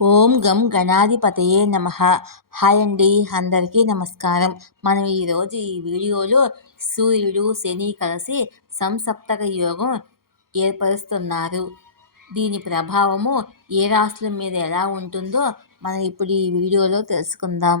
ఓం గం గణాధిపతయే నమ. హాయ్ అండి అందరికీ నమస్కారం. మనం ఈరోజు ఈ వీడియోలో సూర్యుడు శని కలిసి సంసప్తక యోగం ఏర్పరుస్తున్నారు. దీని ప్రభావము ఏ రాశుల మీద ఎలా ఉంటుందో మనం ఇప్పుడు ఈ వీడియోలో తెలుసుకుందాం.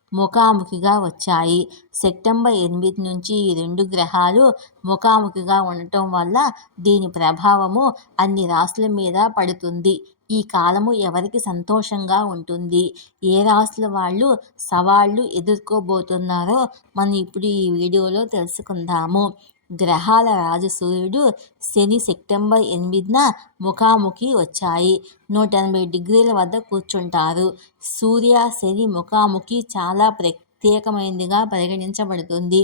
ముఖాముఖిగా వచ్చాయి. సెప్టెంబర్ ఎనిమిది నుంచి ఈ రెండు గ్రహాలు ముఖాముఖిగా ఉండటం వల్ల దీని ప్రభావము అన్ని రాశుల మీద పడుతుంది. ఈ కాలము ఎవరికి సంతోషంగా ఉంటుంది? ఏ రాసుల వాళ్ళు సవాళ్ళు ఎదుర్కోబోతున్నారో మనం ఇప్పుడు ఈ వీడియోలో తెలుసుకుందాము. గ్రహాల రాజు సూర్యుడు శని సెప్టెంబర్ ఎనిమిదిన ముఖాముఖి వచ్చాయి. నూట ఎనభై డిగ్రీల వద్ద కూర్చుంటారు. సూర్య శని ముఖాముఖి చాలా ప్ర ప్రత్యేకమైనదిగా పరిగణించబడుతుంది.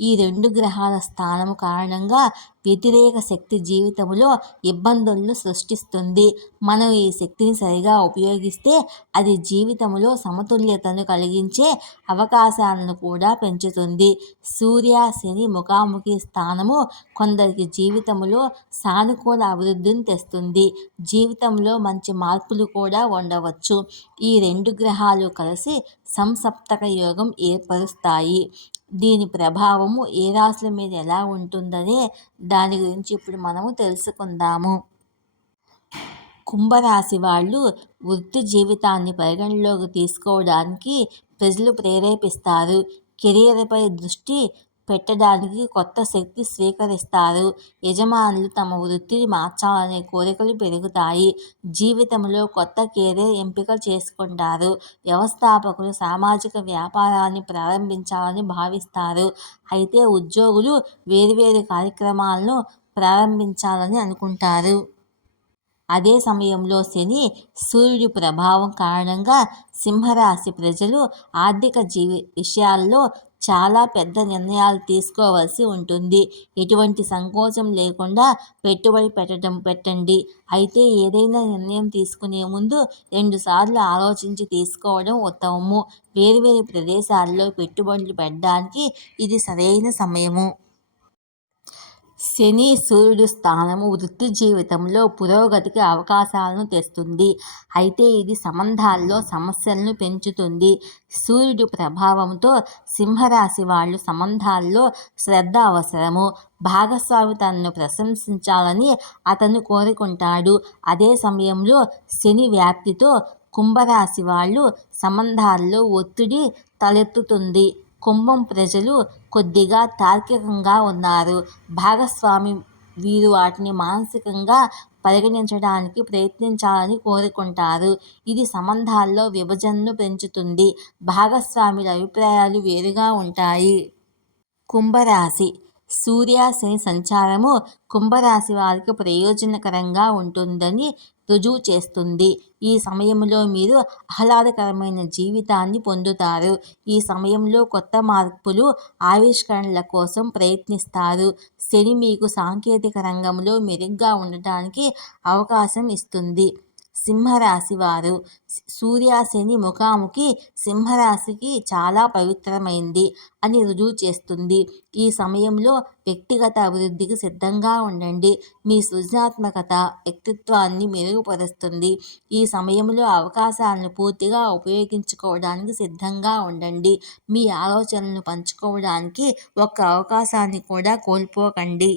ఈ రెండు గ్రహాల స్థానము కారణంగా వ్యతిరేక శక్తి జీవితంలో ఇబ్బందులను సృష్టిస్తుంది. మనం ఈ శక్తిని సరిగా ఉపయోగిస్తే అది జీవితంలో సమతుల్యతను కలిగించే అవకాశాలను కూడా పెంచుతుంది. సూర్య శని ముఖాముఖి స్థానము కొందరికి జీవితంలో సానుకూల అభివృద్ధిని తెస్తుంది. జీవితంలో మంచి మార్పులు కూడా ఉండవచ్చు. ఈ రెండు గ్రహాలు కలిసి సంసప్తక యోగం ఏర్పరుస్తాయి. దీని ప్రభావము ఏ రాశుల మీద ఎలా ఉంటుందనే దాని గురించి ఇప్పుడు మనము తెలుసుకుందాము. కుంభరాశి వాళ్ళు వృత్తి జీవితాన్ని పరిగణలోకి తీసుకోవడానికి ప్రజలు ప్రేరేపిస్తారు. కెరీర్పై దృష్టి పెట్టడానికి కొత్త శక్తి స్వీకరిస్తారు. యజమానులు తమ వృత్తిని మార్చాలనే కోరికలు పెరుగుతాయి. జీవితంలో కొత్త కెరీర్ ఎంపిక చేసుకుంటారు. వ్యవస్థాపకులు సామాజిక వ్యాపారాన్ని ప్రారంభించాలని భావిస్తారు. అయితే ఉద్యోగులు వేరువేరు కార్యక్రమాలను ప్రారంభించాలని అనుకుంటారు. అదే సమయంలో శని సూర్యుడి ప్రభావం కారణంగా సింహరాశి ప్రజలు ఆర్థిక జీవి విషయాల్లో చాలా పెద్ద నిర్ణయాలు తీసుకోవాల్సి ఉంటుంది. ఎటువంటి సంకోచం లేకుండా పెట్టుబడి పెట్టడం పెట్టండి. అయితే ఏదైనా నిర్ణయం తీసుకునే ముందు రెండుసార్లు ఆలోచించి తీసుకోవడం ఉత్తమము. వేరువేరు ప్రదేశాల్లో పెట్టుబడులు పెట్టడానికి ఇది సరైన సమయము. శని సూర్యుడు స్థానము వృత్తి జీవితంలో పురోగతికి అవకాశాలను తెస్తుంది. అయితే ఇది సంబంధాల్లో సమస్యలను పెంచుతుంది. సూర్యుడు ప్రభావంతో సింహరాశి వాళ్ళు సంబంధాల్లో శ్రద్ధ అవసరము. భాగస్వామి తనను ప్రశంసించాలని అతను కోరుకుంటాడు. అదే సమయంలో శని వ్యాప్తితో కుంభరాశి వాళ్ళు సంబంధాల్లో ఒత్తిడి తలెత్తుతుంది. కుంభం ప్రజలు కొద్దిగా తార్కికంగా ఉన్నారు. భాగస్వామి వీరు వాటిని మానసికంగా పరిగణించడానికి ప్రయత్నించాలని కోరుకుంటారు. ఇది సంబంధాల్లో విభజనను పెంచుతుంది. భాగస్వాముల అభిప్రాయాలు వేరుగా ఉంటాయి. కుంభరాశి సూర్య శని సంచారము కుంభరాశి వారికి ప్రయోజనకరంగా ఉంటుందని రుజువు చేస్తుంది. ఈ సమయంలో మీరు ఆహ్లాదకరమైన జీవితాన్ని పొందుతారు. ఈ సమయంలో కొత్త మార్పులు ఆవిష్కరణల కోసం ప్రయత్నిస్తారు. శని మీకు సాంకేతిక రంగంలో మెరుగ్గా ఉండటానికి అవకాశం ఇస్తుంది. సింహరాశి వారు సూర్యాశని ముఖాముఖి సింహరాశికి చాలా పవిత్రమైంది అని రుజువు చేస్తుంది. ఈ సమయంలో వ్యక్తిగత అభివృద్ధికి సిద్ధంగా ఉండండి. మీ సృజనాత్మకత వ్యక్తిత్వాన్ని మెరుగుపరుస్తుంది. ఈ సమయంలో అవకాశాలను పూర్తిగా ఉపయోగించుకోవడానికి సిద్ధంగా ఉండండి. మీ ఆలోచనలను పంచుకోవడానికి ఒక్క అవకాశాన్ని కూడా కోల్పోకండి.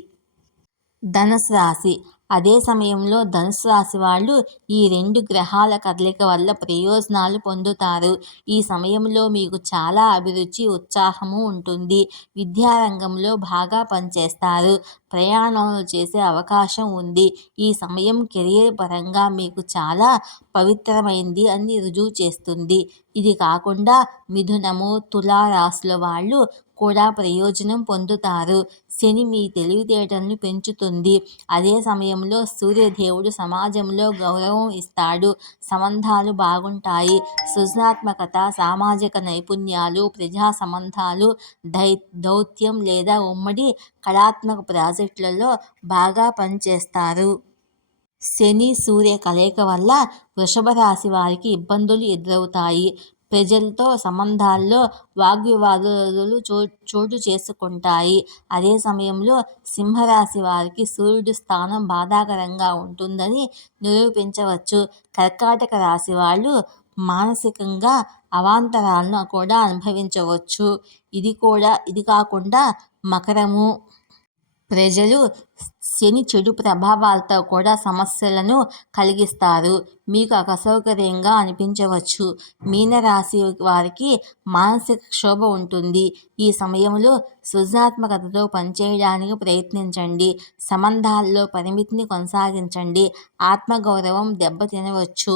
ధనుసు రాశి. అదే సమయంలో ధనుసు రాశి వాళ్ళు ఈ రెండు గ్రహాల కదలిక వల్ల ప్రయోజనాలు పొందుతారు. ఈ సమయంలో మీకు చాలా అభిరుచి ఉత్సాహము ఉంటుంది. విద్యారంగంలో బాగా పనిచేస్తారు. ప్రయాణాలు చేసే అవకాశం ఉంది. ఈ సమయం కెరియర్ పరంగా మీకు చాలా పవిత్రమైంది అని రుజువు చేస్తుంది. ఇది కాకుండా మిథునము తులారాశుల వాళ్ళు కూడా ప్రయోజనం పొందుతారు. శని మీ తెలివితేటలను పెంచుతుంది. అదే సమయంలో సూర్యదేవుడు సమాజంలో గౌరవం ఇస్తాడు. సంబంధాలు బాగుంటాయి. సృజనాత్మకత సామాజిక నైపుణ్యాలు ప్రజా సంబంధాలు దై దౌత్యం లేదా ఉమ్మడి కళాత్మక ప్రాజెక్టులలో బాగా పనిచేస్తారు. శని సూర్య కలయిక వల్ల వృషభ రాశి వారికి ఇబ్బందులు ఎదురవుతాయి. ప్రజలతో సంబంధాల్లో వాగ్వివాదాలు చో చోటు చేసుకుంటాయి. అదే సమయంలో సింహరాశి వారికి సూర్యుడి స్థానం బాధాకరంగా ఉంటుందని నిరూపించవచ్చు. కర్కాటక రాశి వాళ్ళు మానసికంగా అవాంతరాలను కూడా అనుభవించవచ్చు. ఇది కూడా ఇది కాకుండా మకరము ప్రజలు శని చెడు ప్రభావాలతో కూడా సమస్యలను కలిగిస్తారు. మీకు అసౌకర్యంగా అనిపించవచ్చు. మీనరాశి వారికి మానసిక క్షోభ ఉంటుంది. ఈ సమయంలో సృజనాత్మకతతో పనిచేయడానికి ప్రయత్నించండి. సంబంధాల్లో పరిమితిని కొనసాగించండి. ఆత్మగౌరవం దెబ్బతినవచ్చు.